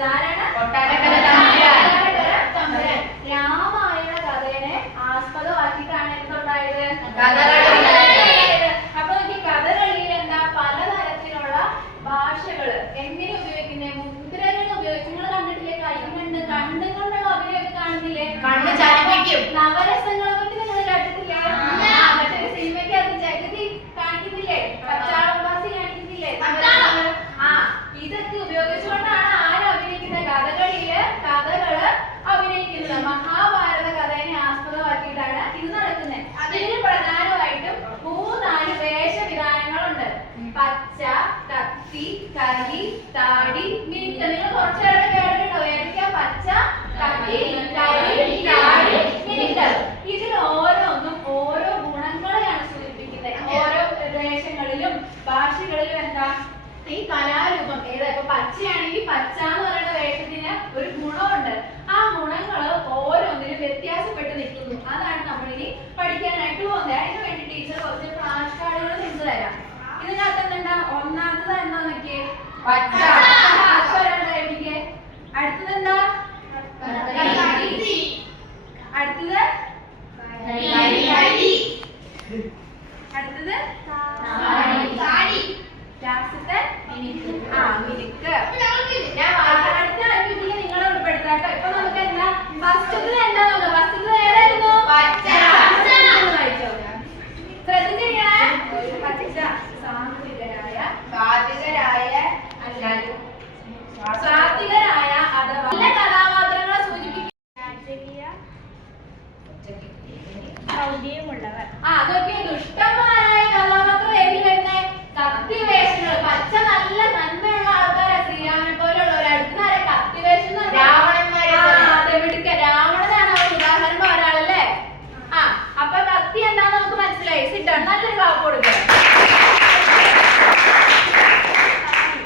രചിച്ചത് ആരാണ്? കൊട്ടാരക്കര തമ്പുരാൻ. രാമായണ കഥയെ ആസ്പദമാക്കിയിട്ടാണ് എന്തുണ്ടായത്? അപ്പൊ ഈ കഥകളിയിൽ എന്താ പലതരത്തിലുള്ള ഭാഷകള് എങ്ങനെ ഉപയോഗിക്കുന്നത്? മുദ്രകൾ ഉപയോഗിച്ച് നിങ്ങൾ കണ്ടിട്ടില്ലേ? കണ്ണുകൊണ്ടുള്ള അഭിനയൊക്കെ കാണുന്നില്ലേ? കണ്ണ് ചലിപ്പിക്കും. നവരസങ്ങളെ പറ്റി നിങ്ങൾ കേട്ടിട്ടില്ലേ? മറ്റൊരു സിനിമയ്ക്കകത്ത് ജഗതി കാണിക്കുന്നില്ലേ? പച്ചാളംബാസി കാണിക്കുന്നില്ലേ? ഇതൊക്കെ ഉപയോഗിച്ചുകൊണ്ടാണ് ആര് അഭിനയിക്കുന്നത്? കഥകള് അഭിനയിക്കുന്നത്. മഹാഭാരത കഥയെ ആസ്പദമാക്കിയിട്ടാണ് ഇത് നടക്കുന്നത്. അതിൽ പ്രധാനമായിട്ടും 3-4 വേഷവിധാനങ്ങളുണ്ട്. പച്ച, കത്തി, കരി, താടി, മിനുക്ക്. നിങ്ങൾ കുറച്ചേറെ കേട്ടിട്ടുണ്ടോ? ഏതൊക്കെയാ? പച്ച, കത്തി, കരി, താടി, മിനുക്ക്. ഇതിൽ ഓരോന്നും ഓരോ ഗുണങ്ങളെയാണ് സൂചിപ്പിക്കുന്നത്. ഓരോ വേഷങ്ങളിലും ഭാഷകളിലും എന്താ ഈ കലാരൂപം ഏതാ? ഇപ്പൊ പച്ചയാണെങ്കിൽ പച്ച എന്ന് പറയുന്ന വേഷത്തിന് ഒരു ഗുണമുണ്ട്. ആ ഗുണങ്ങൾ ഓരോന്നിനും വ്യത്യാസപ്പെട്ട് നിൽക്കുന്നു. അതാണ് നമ്മളിനി പഠിക്കാനായിട്ട് പോകുന്നത്. അതിന് വേണ്ടി ടീച്ചർ കുറച്ച് ഫ്ലാഷ് കാർഡുകൾ നിങ്ങൾക്ക് തരാം. ഇതിനകത്ത് എന്താ? ഒന്നാമത്തത് എന്താ നോക്കിയേ? പച്ച. എഴുതിക്കേ. അടുത്തത് എന്താ? അടുത്തത് അടുത്തത് ലാസ്റ്റത്തെ മിനുക്ക്. ഞാൻ അടുത്ത ആക്ടിവിറ്റിയിൽ നിങ്ങളെ ഉൾപ്പെടുത്താട്ടോ. ഇപ്പൊ നമുക്ക് എന്താ ഫസ്റ്റത്തെ എന്താ നോക്കാം? ഫസ്റ്റത്തെ ഏതായിരുന്നു? വായിച്ചോ. ശ്രദ്ധിച്ചിരിക്കണേ. പച്ച സാത്വികരായ അഥവാ നല്ല കഥാപാത്രങ്ങളെ സൂചിപ്പിക്കുന്ന സൗന്ദര്യമുള്ളവർ. അതൊക്കെ ദുഷ്ടന്മാരായ കഥാപാത്രം ഏതിൽ വരുന്നേ? കത്തിവേഷങ്ങൾ. പച്ച നല്ല നന്മയുള്ള ആൾക്കാരാ. ശ്രീരാമനെ പോലുള്ളവർ. അടുത്ത കത്തിവേഷം രാവണനാണ് അവർ ഉദാഹരണം ഒരാളല്ലേ? അപ്പൊ കത്തി എന്താന്ന് നമുക്ക് മനസ്സിലായി. സിട്ടാണ് നല്ലൊരു വാക്ക് കൊടുക്കുക.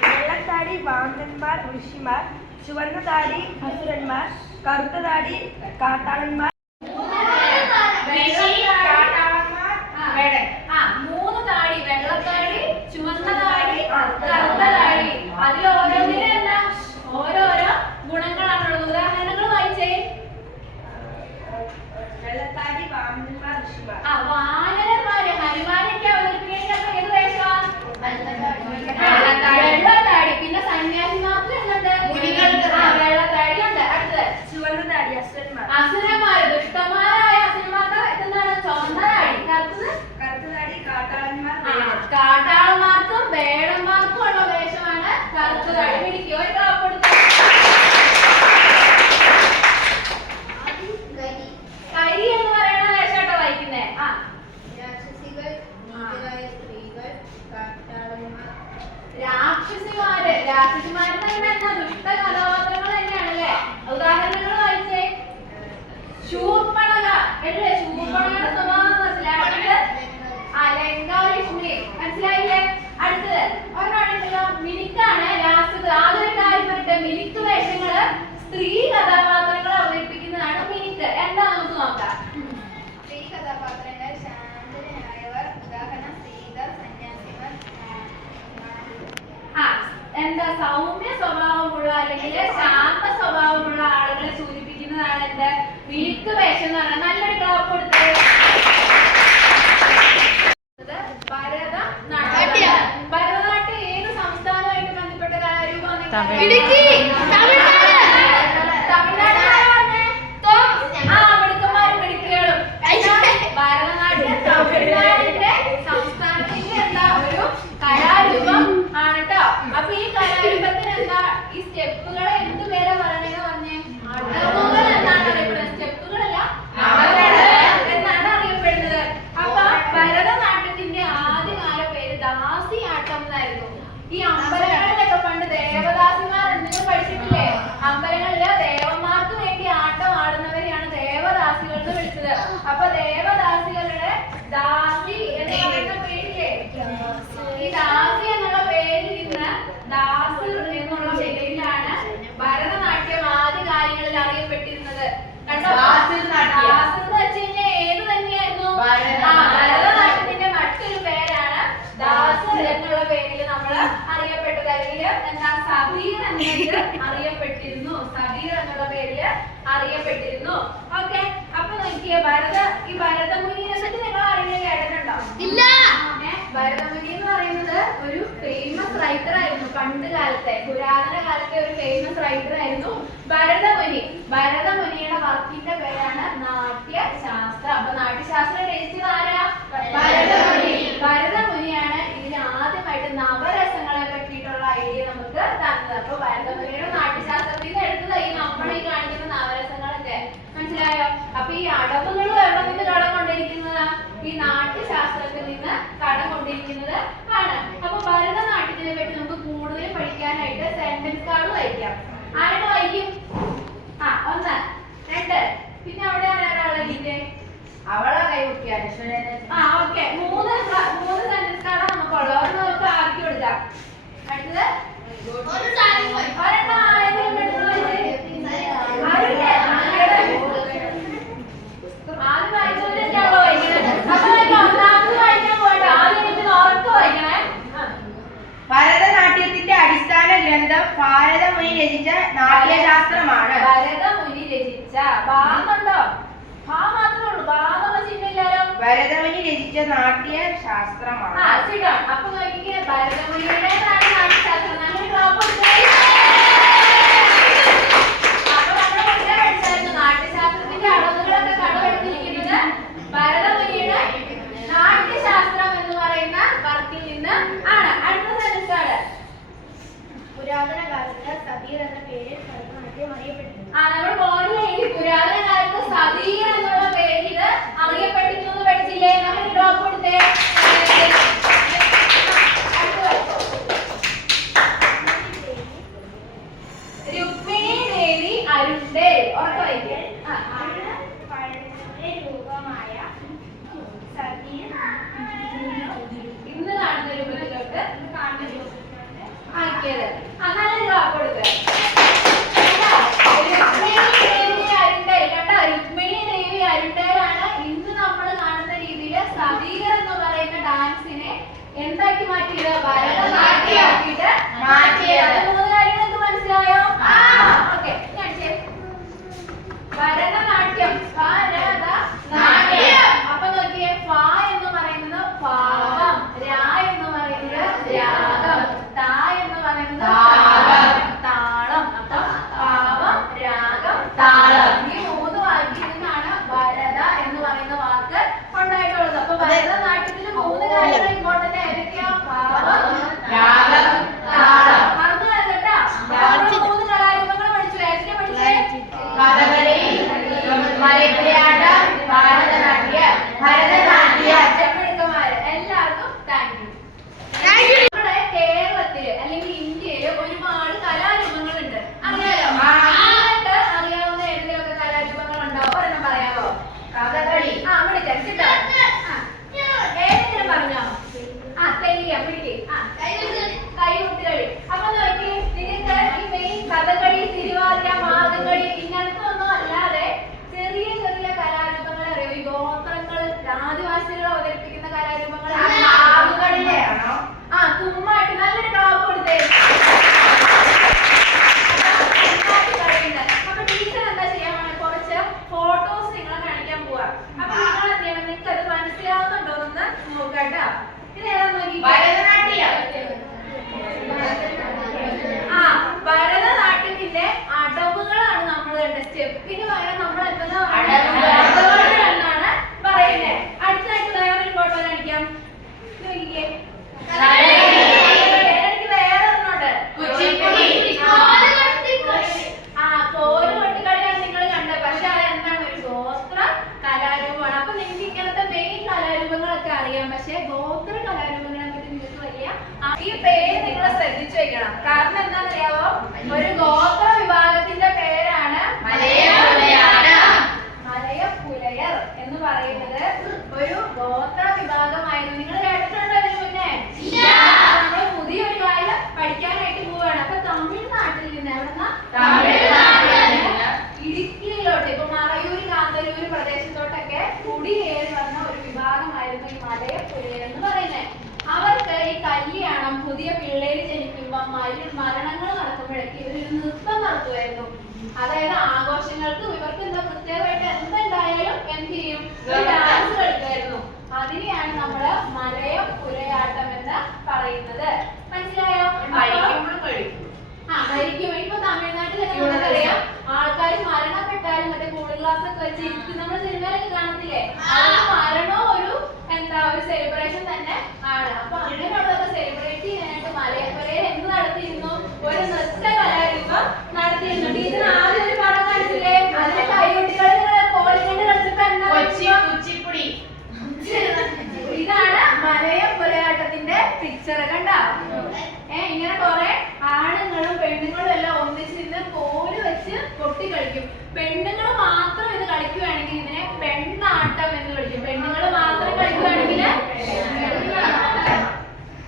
വെള്ളത്താടി വാമനന്മാർ ഋഷിമാർ, ചുവന്ന താടി അസുരന്മാർ, കറുത്ത താടി കാട്ടാളന്മാർ. 3 താടി. വെള്ളത്താടി, ചുവന്ന താടി, കറുത്ത താടി. അതിൽ ഓരോന്നിനും എന്താ? ഓരോരോ ഗുണങ്ങളാണുള്ളത്. ഉദാഹരണങ്ങൾ വായിച്ചേ. വെള്ളത്താടി വാമനന്മാർ ഋഷിമാർ. വാനരന്മാര് ഹനുമാനൊക്കെ അവതരിപ്പിക്കുന്നത് ഏത് വേഷമാണ്? വെള്ളത്താടി. പിന്നെ സന്യാസിമാർക്ക് എന്നുണ്ട്? വെള്ളത്താടി ഉണ്ട്. അടുത്തത് ചുവന്ന താടി അസുരന്മാർ. അസുരന്മാര്. ദുഷ്ടന്മാരായ അസുരന്മാർക്ക് എത്തുന്നതാണ് ചുവന്ന താടി. കറുത്ത താടി കാട്ടാളന്മാർ. കാട്ടാളന്മാർക്കും വേടന്മാർക്കും ഉള്ള വേഷമാണ് കറുത്ത താടി. പിടിക്കോ? കരി എന്ന് പറയുന്ന വേഷാട്ടോ വായിക്കുന്നേ. രാക്ഷസിമാരെന്ന് പറയുമ്പോ ദുഷ്ട കഥാപാത്രങ്ങൾ തന്നെയാണല്ലേ? ഉദാഹരണങ്ങൾ വായിച്ചേ. ശൂർപ്പണഖ അല്ലേ? ശൂർപ്പണഖയുടെ സ്വഭാവം മനസ്സിലാക്കിയത് ലങ്കാലക്ഷ്മി. മനസ്സിലായില്ലേ? അടുത്തത് ഒരെണ്ണമുണ്ടല്ലോ, മിനുക്കാണ്. ലാസ്റ്റത് ആദ്യം കാര്യം പറയട്ടെ. മിനുക്ക് വേഷങ്ങള് സ്ത്രീ കഥാപാത്രങ്ങളെ അവതരിപ്പിക്കുന്നതാണ് മിനുക്ക്. എന്താ നമുക്ക് നോക്കാം. സ്ത്രീ കഥാപാത്രങ്ങൾ ശാന്തരായവർ. ഉദാഹരണം സീത, സന്യാസിമാർ. എന്താ? സൗമ്യ സ്വഭാവമുള്ള അല്ലെങ്കിൽ ശാന്ത സ്വഭാവമുള്ള ആളുകളെ സൂചിപ്പിക്കുന്നതാണ് എന്ത്? മിനുക്ക് വേഷം എന്ന് പറഞ്ഞാൽ. നല്ലൊരു ക്ലാപ്പ് കൊടുത്തത്. ഭരതനാട്യം. ഭരതനാട്യം ഏത് സംസ്ഥാനമായിട്ട് ബന്ധപ്പെട്ട കലാരൂപമാണ്? മിടുക്കന്മാരും മിടുക്കുകളും. ഭരതനാട്യം തമിഴ്നാടിന്റെ സംസ്ഥാനത്തിന്റെ എന്താ ഒരു കലാരൂപം ആണ് ട്ടോ. അപ്പൊ ഈ കലാരൂപത്തിന് എന്താ ഈ സ്റ്റെപ്പുകളെ എന്ത് പേരാ പറയണെന്ന് പറഞ്ഞേ? നവകൾ എന്നാണ് അറിയപ്പെടുന്നത്. സ്റ്റെപ്പുകളല്ല, എന്നാണ് അറിയപ്പെടുന്നത്. അപ്പൊ ഭരതനാട്യത്തിന്റെ ആദ്യകാല പേര് ദാസിയാട്ടം എന്നായിരുന്നു. ഈ അമ്പലങ്ങളിലൊക്കെ പണ്ട് ദേവദാസിമാർ നിങ്ങൾ പഠിച്ചിട്ടില്ലേ? അമ്പലങ്ങളില് ദേവന്മാർക്ക് വേണ്ടി ആട്ടം ആടുന്നവരെയാണ് ദേവദാസികൾ എന്ന് വിളിച്ചത്. അപ്പൊ ദേവദാസികളുടെ ദാസി എന്ന് പറയുന്ന പേരില്ലേ? ഈ ദാസി എന്നുള്ള പേരിൽ നിന്ന് ദാസ് എന്നുള്ള പേരിലാണ് ഭരതനാട്യം ആദ്യകാലങ്ങളിൽ അറിയപ്പെട്ടിരുന്നത്. കണ്ടോ? ദാസ് എന്ന് വെച്ച് കഴിഞ്ഞാൽ ഏത് തന്നെയായിരുന്നു? ഭരതനാട്യത്തിന്റെ മറ്റൊരു പേരാണ് ദാസ് എന്നുള്ള പേരിൽ നമ്മൾ അറിയപ്പെട്ടത്. അല്ലെങ്കിൽ എന്താ സതീർ എന്നത് അറിയപ്പെട്ടിരുന്നു. സതീർ എന്നുള്ള പേരില് അറിയപ്പെട്ടിരുന്നു. ഓക്കെ, അപ്പൊ നോക്കിയേ ഈ ഭരതമുനിയെ പറ്റി നിങ്ങൾ ആരെങ്കിലും കേട്ടിട്ടുണ്ടോ? ഇല്ല. ഭരതമുനി എന്ന് പറയുന്നത് ഒരു ഫേമസ് റൈറ്റർ ആയിരുന്നു. പണ്ട് കാലത്തെ പുരാതന കാലത്തെ ഒരു ഫേമസ് റൈറ്റർ ആയിരുന്നു ഭരതമുനി. ഭരതമുനിയുടെ വർക്കിന്റെ പേരാണ് നാട്യശാസ്ത്രം. അപ്പൊ നാട്യശാസ്ത്രം രചിച്ചത് ആരാ? ഭരതമുനി. ഭരതമുനിയാണ് ഇതിൽ ആദ്യമായിട്ട് നവരസങ്ങളെ പറ്റിയിട്ടുള്ള ഐഡിയ നമുക്ക് തന്നത്. അപ്പൊ ഭരതമുനിയുടെ നാട്യശാസ്ത്രത്തിൽ നിന്ന് എടുത്തത് ഈ നമ്മളീ കാണിക്കുന്ന നവരസങ്ങളൊക്കെ. മനസ്സിലായോ? അപ്പൊ ഈ അടവുകൾ എവിടെ നിന്ന് കടം കൊണ്ടിരിക്കുന്നതാ? ഈ നാട്യശാസ്ത്രത്തിൽ നിന്ന് കടം കൊണ്ടിരിക്കുന്നത് ആണ്. അപ്പൊ ഭരതനാട്യത്തിനെ പറ്റി നമുക്ക് കൂടുതൽ പഠിക്കാനായിട്ട് സെന്റൻസ് കാർഡ് വായിക്കാം. ആരുടെ വായിക്കും? 1 2 പിന്നെ അവിടെ ആരാളെ അവളെ കൈ കുട്ടിയാണ്. ഓക്കെ, 3 സെന്റൻസ് കാർഡ് നമുക്കുള്ള ഒരു നമുക്ക് ആക്കി കൊടുക്കാം. അടുത്തത് ഭരതനാട്യത്തിന്റെ അടിസ്ഥാന ഗ്രന്ഥം ഭാരതമുനി രചിച്ച നാട്യശാസ്ത്രമാണ്. ഭരതമുനി രചിച്ച ഭാഗമുണ്ടോ? ഭാ മാത്രമേ ഉള്ളൂ, ഭാഗമുള്ള ചിഹ്നമില്ലല്ലോ. ഭരതമുനി രചിച്ച നാട്യശാസ്ത്രമാണ്. അപ്പൊ നോക്കിക്കേ, ഭരതമുനിയുടെ നാട്യശാസ്ത്രം നമ്മൾ ഡ്രോപ്പ് കൊടുത്തേ. അപ്പൊ നമ്മൾ മുന്നേ പഠിച്ചായിരുന്നു നാട്യശാസ്ത്രത്തിന്റെ അളവുകളൊക്കെ കടമെടുത്തിരിക്കുന്നത് ഭരതമുനിയുടെ നാട്യശാസ്ത്രം എന്ന് പറയുന്ന വർക്കിൽ നിന്ന് ആണ്. അടുത്ത സെൻറ്റൻസ് പുരാതന കാലത്ത് സതീർ എന്ന പേരിൽ ഭരതനാട്യം അറിയപ്പെട്ടിരുന്നു. നമ്മൾ മോഡൽ പുരാതന കാലത്ത് സതീർ എന്നുള്ള പേരിൽ അറിയപ്പെട്ടിരുന്നു എന്ന് പഠിച്ചില്ലേ? നമ്മൾ ഡ്രോപ്പ് കൊടുത്തേ. രുക്മിണി ദേവി അരുണ്ടേ. ഉറപ്പായില്ലേ? രൂപമായ സതീർ ഇന്ന് കാണുന്ന രൂപത്തിലോട്ട് ആക്കിയത്. നല്ല ഡ്രോപ്പ് കൊടുത്തേ. രുക്മിണി ദേവി അരുണ്ടേലാണ് ഇന്ന് നമ്മൾ കാണുന്ന രീതിയിൽ സതീർ എന്ന് പറയുന്ന ഡാൻസിനെ എന്താക്കി മാറ്റിയത്? ഭരതനാട്യമാക്കിയിട്ട് മാറ്റിയത്. 3 കാര്യങ്ങൾക്ക് മനസ്സിലായോ? ഓക്കെ, ഭരതനാട്യം. അപ്പൊ നോക്കിയേ, ഫ എന്ന് പറയുന്നത് പാദം, രാ എന്ന് പറയുന്നത് രാഗം, താ എന്ന് പറയുന്നത് താളം. അപ്പൊ പാവം, രാഗം, താളം, ഈ 3 വാക്കിൽ നിന്നാണ് ഭരത എന്ന് പറയുന്ന വാക്ക് ഉണ്ടായിട്ടുള്ളത്. അപ്പൊ ഭരതനാട്യത്തിൽ 3 കാര്യങ്ങൾ ഇമ്പോർട്ടന്റ് ഏതൊക്കെയാ? പാവം, രാഗം, താളം. മറന്നു കേട്ടോ. 3 കലാരൂപങ്ങൾ പഠിച്ചു. ഏതൊക്കെ പഠിച്ചേ? കഥകളി, മലയാളം, ഭരതനാട്യം, ചെമ്പെടുക്കന്മാര്. എല്ലാവർക്കും താങ്ക് യു. നമ്മുടെ കേരളത്തില് അല്ലെങ്കിൽ ഇന്ത്യയില് ഒരുപാട് കലാരൂപങ്ങളുണ്ട്. അറിയാലോ? അറിയാവുന്ന ഏതെങ്കിലുമൊക്കെ കലാരൂപങ്ങൾ ഉണ്ടാവും? ഒരെണ്ണം പറയാമോ? കഥകളി. വിളിക്കാം കേട്ടോ. ഏതെങ്കിലും പറഞ്ഞോ? തെയ്യം. പിടിക്കേ. കൈകൊട്ടുകളി. അപ്പൊ നോക്കി, നിങ്ങൾക്ക് ഈ മെയിൻ കഥകളി, തിരുവാതിര, മാർഗംകളി ഇങ്ങനത്തെ ഒന്നും അല്ലാതെ ചെറിയ ചെറിയ കലാരൂപങ്ങൾ അറിയോ? ഈ ഗോത്രങ്ങൾ, ആദിവാസികൾ അവതരിപ്പിക്കുന്ന കലാരൂപങ്ങൾ. കുമ്മാട്ടി. നല്ലൊരു ഡ്രോപ്പ് കൊടുത്തേ. അപ്പൊ ടീച്ചർ എന്താ ചെയ്യാൻ പോണേ? കുറച്ച് ഫോട്ടോസ് നിങ്ങളെ കാണിക്കാൻ പോവാ. അപ്പൊ നിങ്ങൾ എന്ത് ചെയ്യണം? നിങ്ങൾക്ക് അത് മനസ്സിലാവുന്നുണ്ടോന്ന് നോക്കാട്ടോ. ഇത് ഏതാ നോക്കി? ഭരതനാട്യത്തിന്റെ അടവുകളാണ് നമ്മൾ കണ്ടത്. സ്റ്റെപ്പിന് പകരം നമ്മൾ എന്തെന്നാ അടവുകൾ എന്നാണ് പറയുന്നത്. അടുത്തായിട്ട് വേറൊരു ഫോട്ടോ കാണിക്കാം. നോക്കിക്കേ, എനിക്ക് വേറെ ഒന്നുണ്ട്. കോലുകൊട്ടിക്കളിയാണ് നിങ്ങൾ കണ്ടത്. പക്ഷെ അത് എന്താണ്? ഒരു ഗോത്ര കലാരൂപമാണ്. അപ്പൊ നിങ്ങൾക്ക് ഇങ്ങനത്തെ മെയിൻ കലാരൂപങ്ങളൊക്കെ അറിയാം. പക്ഷെ ഗോത്ര കലാരൂപങ്ങളെ പറ്റി നിങ്ങൾക്ക് വലിയ ഈ പേര് നിങ്ങൾ ശ്രദ്ധിച്ചു വെക്കണം. കാരണം എന്താണെന്നറിയാവോ? ഒരു ഗോത്ര വിഭാഗത്തിന്റെ പേരാണ് മലയപ്പുലയർ എന്ന് പറയുന്നത്. ഒരു ഗോത്ര വിഭാഗമായിരുന്നു. നിങ്ങൾ കേട്ടിട്ടുണ്ടോ ഇതിനു മുന്നേ? നമ്മൾ പുതിയൊരു കാര്യം പഠിക്കാനായിട്ട് പോവാണ്. അപ്പൊ തമിഴ്നാട്ടിൽ നിന്ന് എവിടെന്നാ? ഇടുക്കിയിലോട്ട്, ഇപ്പൊ മറയൂർ, കാന്തല്ലൂർ പ്രദേശത്തോട്ടൊക്കെ കുടിയേറി വന്ന ഒരു വിഭാഗമായിരുന്നു ഈ മലയപ്പുലയർ എന്ന് പറയുന്നത്. അവർക്ക് ഈ കല്യാണം, പുതിയ പിള്ളേര് ജനിക്കുമ്പോ മരണങ്ങൾ ഇടയ്ക്ക് ഒരു നൃത്തം നടത്തുമായിരുന്നു. അതായത് ആഘോഷങ്ങൾക്ക് ഇവർക്ക് എന്താ പ്രത്യേകമായിട്ട് എന്തുണ്ടായാലും എന്ത് ചെയ്യും, ഡാൻസ് കളിക്കുമായിരുന്നു. അതിനെയാണ് നമ്മള് മലയം പുലയാട്ടം എന്ന് പറയുന്നത്. മനസ്സിലായോ? മരിക്കും. ഇപ്പൊ തമിഴ്നാട്ടിലൊക്കെ നമുക്കറിയാം, ആൾക്കാർ മരണപ്പെട്ടാലും മറ്റേ കൂളിംഗ് ഗ്ലാസ് ഒക്കെ വെച്ച് ഇരുത്തി നമ്മൾ സിനിമയിലൊക്കെ കാണത്തില്ലേ, മരണോ ഒരു എന്താ ഒരു സെലിബ്രേഷൻ തന്നെ ആണ്. അപ്പൊ അങ്ങനെയുള്ളതൊക്കെ സെലിബ്രേറ്റ് ചെയ്യാനായിട്ട് മലയപ്പുലയിൽ എന്ത് നടത്തിയിരുന്നു, ഒരു നൃത്ത കലാരൂപം നടത്തിയിരുന്നു. ടീച്ചർ ആദ്യം ഒരു പടം കാണിച്ചില്ലേ, അതിലെ കൈകൊട്ടികളെ കോളിംഗ് കളിച്ചപ്പോ എന്താ കുച്ചിപ്പുടി. ഇതാണ് മലയം പുലയാട്ടത്തിന്റെ പിക്ചർ. കണ്ടോ? ഇങ്ങനെ കുറെ ആണുങ്ങളും പെണ്ണുങ്ങളും എല്ലാം ഒന്നിച്ചിരുന്ന് കോല് വെച്ച് കൊട്ടി കളിക്കും. പെണ്ണുങ്ങൾ മാത്രം ഇത് കളിക്കുകയാണെങ്കിൽ ഇതിനെ പെണ്ണാട്ടം എന്ന് വിളിക്കും. പെണ്ണുങ്ങൾ മാത്രം കളിക്കുകയാണെങ്കിൽ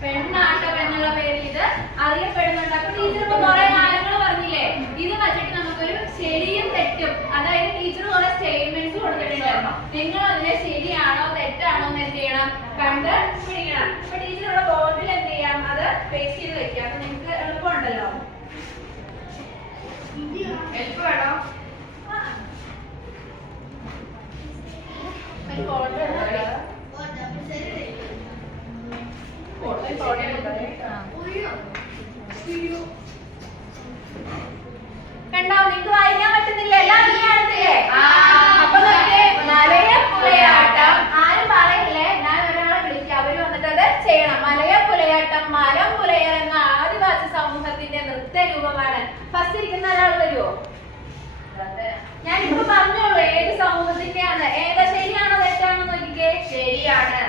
പെണ്ണാട്ടം എന്നുള്ള പേരിൽ ഇത് അറിയപ്പെടുന്നുണ്ട്. അപ്പൊ ടീച്ചർ ഇപ്പൊ കുറെ കാര്യങ്ങൾ പറഞ്ഞില്ലേ, ഇത് വെച്ചിട്ട് നമുക്കൊരു ശരിയും തെറ്റും, അതായത് ടീച്ചർ കുറെ സ്റ്റേറ്റ്മെന്റ്സ് കൊടുത്തിട്ടുണ്ടായിരുന്നു. നിങ്ങൾ അതിലെ ശരിയാണോ തെറ്റാണോ എന്ന് എന്ത് ചെയ്യണം, കണ്ട് പിടിക്കണം. അപ്പൊ ടീച്ചർ ഇവിടെ ബോർഡിൽ എന്ത് ചെയ്യാം, അത് പേസ്റ്റ് ചെയ്ത് വെക്കാം. അപ്പൊ നിങ്ങൾക്ക് എളുപ്പമുണ്ടല്ലോ. എളുപ്പം വേണോ? ഒരു ഫോട്ടോ കണ്ടോ? നിങ്ങൾക്ക് വായിക്കാൻ പറ്റുന്നില്ല, എല്ലാം നീ കാണത്തില്ലേ? അപ്പൊ മലയപ്പുലയാട്ടം ആരും പറയില്ലേ, ഞാൻ ഒരാളെ വിളിക്കാം, അവര് വന്നിട്ട് അത് ചെയ്യണം. മലയപ്പുലയാട്ടം മലം പുലയർ എന്ന ആദിവാസി സമൂഹത്തിന്റെ നൃത്ത രൂപമാണ്. ഫസ്റ്റ് ഇരിക്കുന്ന ഒരാൾ വരുമോ? ഞാൻ ഇപ്പൊ പറഞ്ഞോളൂ ഏത് സമൂഹത്തിന്റെയാണ്. ഏതാ ശരിയാണോ തെറ്റാണോ നോക്കിക്കേ. ശരിയാണ്.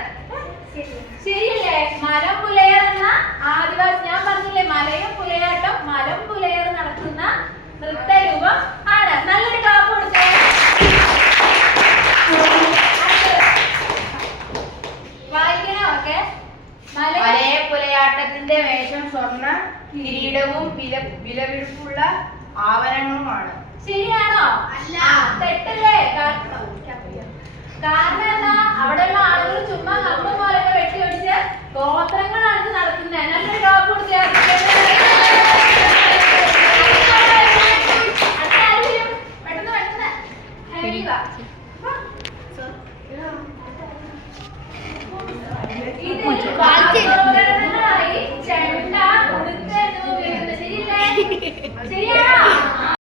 ശരിയല്ലേ? മലം പുലയർ എന്ന ആദിവാസി, ഞാൻ പറഞ്ഞില്ലേ മലയം പുലയാട്ടം മലം പുലയർ നടത്തുന്ന നൃത്ത രൂപം ആണ്. നല്ലൊരു ക്ലാപ്പ് കൊടുത്തേ. വായിക്കണേ. ഓക്കെ. മലയപ്പുലയാട്ടത്തിന്റെ വേഷം സ്വർണ്ണ കിരീടവും വിലപിടിപ്പുള്ള ആഭരണങ്ങളുമാണ്. ശരിയാണോ? തെറ്റല്ലേ? കാരണം എന്താ, അവിടെയുള്ള ആളുകൾ ചുമ്മാ കമ്പ് പോലൊക്കെ വെട്ടി ഒടിച്ച് ഗോത്രങ്ങളാണ് ഇത് നടത്തുന്നത്. നല്ലൊരു ക്ലാപ്പ് കൊടുത്തേ. ഇത്